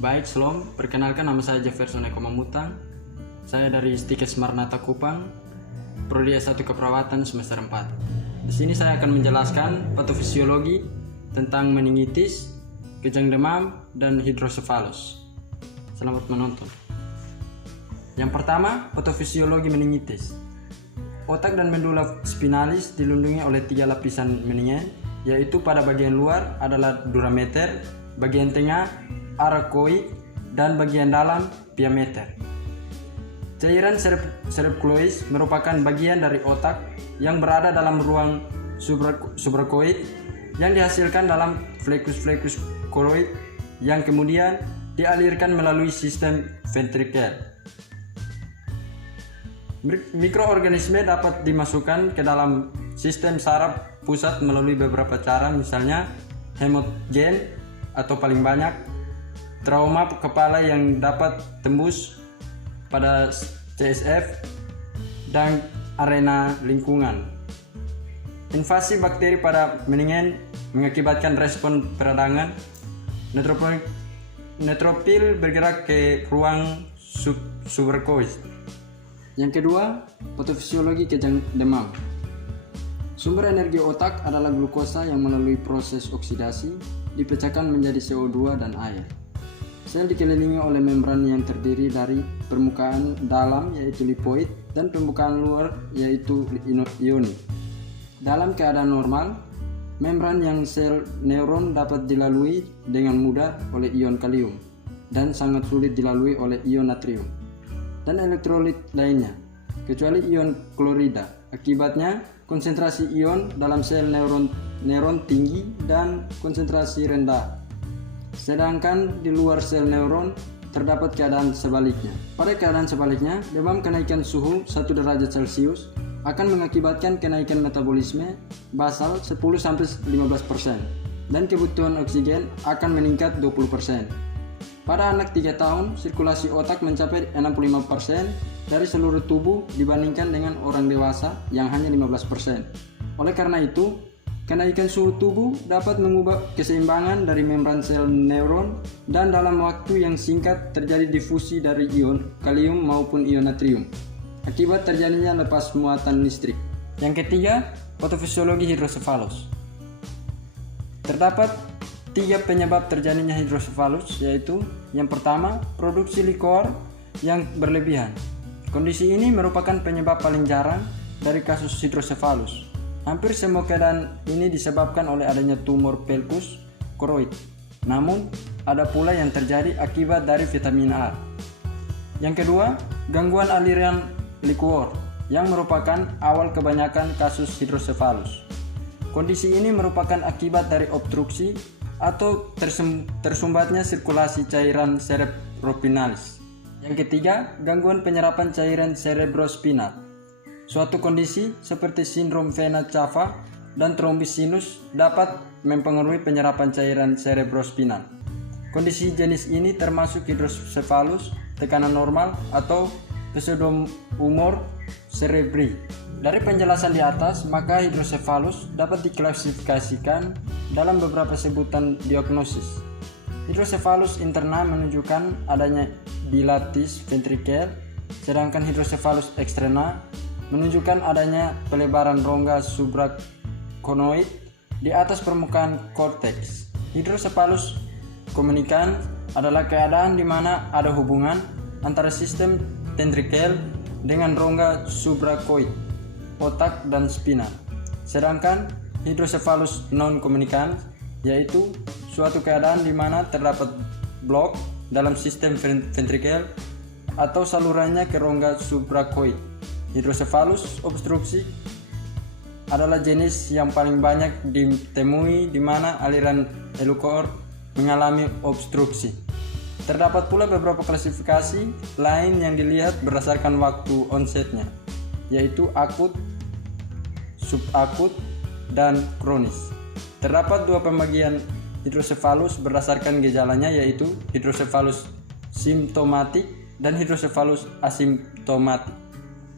Baik, Shalom. Perkenalkan, nama saya Jefferson Eko Mamutang. Saya dari Stikes Marnata Kupang, Prodi S1 Keperawatan semester 4. Di sini saya akan menjelaskan patofisiologi tentang meningitis, kejang demam, dan hidrosefalus. Selamat menonton. Yang pertama, patofisiologi meningitis. Otak dan medula spinalis dilindungi oleh 3 lapisan meningen, yaitu pada bagian luar adalah durameter, bagian tengah arakoid, dan bagian dalam piameter. Cairan cerebroid merupakan bagian dari otak yang berada dalam ruang subrakoid yang dihasilkan dalam flekus koroid yang kemudian dialirkan melalui sistem ventrikel. Mikroorganisme dapat dimasukkan ke dalam sistem saraf pusat melalui beberapa cara, misalnya hemogen atau paling banyak trauma kepala yang dapat tembus pada CSF dan arena lingkungan. Invasi bakteri pada meningen mengakibatkan respon peradangan. Neutropil bergerak ke ruang subrakoid. Yang kedua, patofisiologi kejang demam. Sumber energi otak adalah glukosa yang melalui proses oksidasi dipecahkan menjadi CO2 dan air. Sel dikelilingi oleh membran yang terdiri dari permukaan dalam yaitu lipoid dan permukaan luar yaitu ioni. Dalam keadaan normal, membran yang sel neuron dapat dilalui dengan mudah oleh ion kalium dan sangat sulit dilalui oleh ion natrium dan elektrolit lainnya, kecuali ion klorida. Akibatnya, konsentrasi ion dalam sel neuron tinggi dan konsentrasi rendah. Sedangkan di luar sel neuron terdapat keadaan sebaliknya. Pada keadaan sebaliknya, demam kenaikan suhu 1 derajat Celcius akan mengakibatkan kenaikan metabolisme basal 10-15% dan kebutuhan oksigen akan meningkat 20%. Pada anak 3 tahun, sirkulasi otak mencapai 65% dari seluruh tubuh dibandingkan dengan orang dewasa yang hanya 15%. Oleh karena itu, kenaikan suhu tubuh dapat mengubah keseimbangan dari membran sel neuron dan dalam waktu yang singkat terjadi difusi dari ion kalium maupun ion natrium akibat terjadinya lepas muatan listrik. Yang ketiga, patofisiologi hidrosefalus. Terdapat 3 penyebab terjadinya hidrosefalus, yaitu yang pertama, produksi likor yang berlebihan. Kondisi ini merupakan penyebab paling jarang dari kasus hidrosefalus. Hampir semua keadaan ini disebabkan oleh adanya tumor pelkus koroid. Namun, ada pula yang terjadi akibat dari vitamin A. Yang kedua, gangguan aliran liquor yang merupakan awal kebanyakan kasus hidrosefalus. Kondisi ini merupakan akibat dari obstruksi atau tersumbatnya sirkulasi cairan cerebrospinalis. Yang ketiga, gangguan penyerapan cairan cerebrospinal. Suatu kondisi seperti sindrom vena cava dan trombus sinus dapat mempengaruhi penyerapan cairan cerebrospinal. Kondisi jenis ini termasuk hidrosefalus tekanan normal atau pseudoumor cerebri. Dari penjelasan di atas, maka hidrosefalus dapat diklasifikasikan dalam beberapa sebutan diagnosis. Hidrosefalus interna menunjukkan adanya dilatis ventrikel, sedangkan hidrosefalus eksterna menunjukkan adanya pelebaran rongga subrakonoid di atas permukaan korteks. Hidrosefalus komunikan adalah keadaan di mana ada hubungan antara sistem ventrikel dengan rongga subrakoid, otak dan spinal. Sedangkan hidrosefalus non-komunikan yaitu suatu keadaan di mana terdapat blok dalam sistem ventrikel atau salurannya ke rongga subrakoid. Hidrosefalus obstruksi adalah jenis yang paling banyak ditemui di mana aliran likor mengalami obstruksi. Terdapat pula beberapa klasifikasi lain yang dilihat berdasarkan waktu onsetnya, yaitu akut, subakut, dan kronis. Terdapat 2 pembagian hidrosefalus berdasarkan gejalanya, yaitu hidrosefalus simptomatik dan hidrosefalus asimptomatik.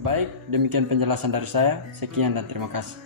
Baik, demikian penjelasan dari saya. Sekian dan terima kasih.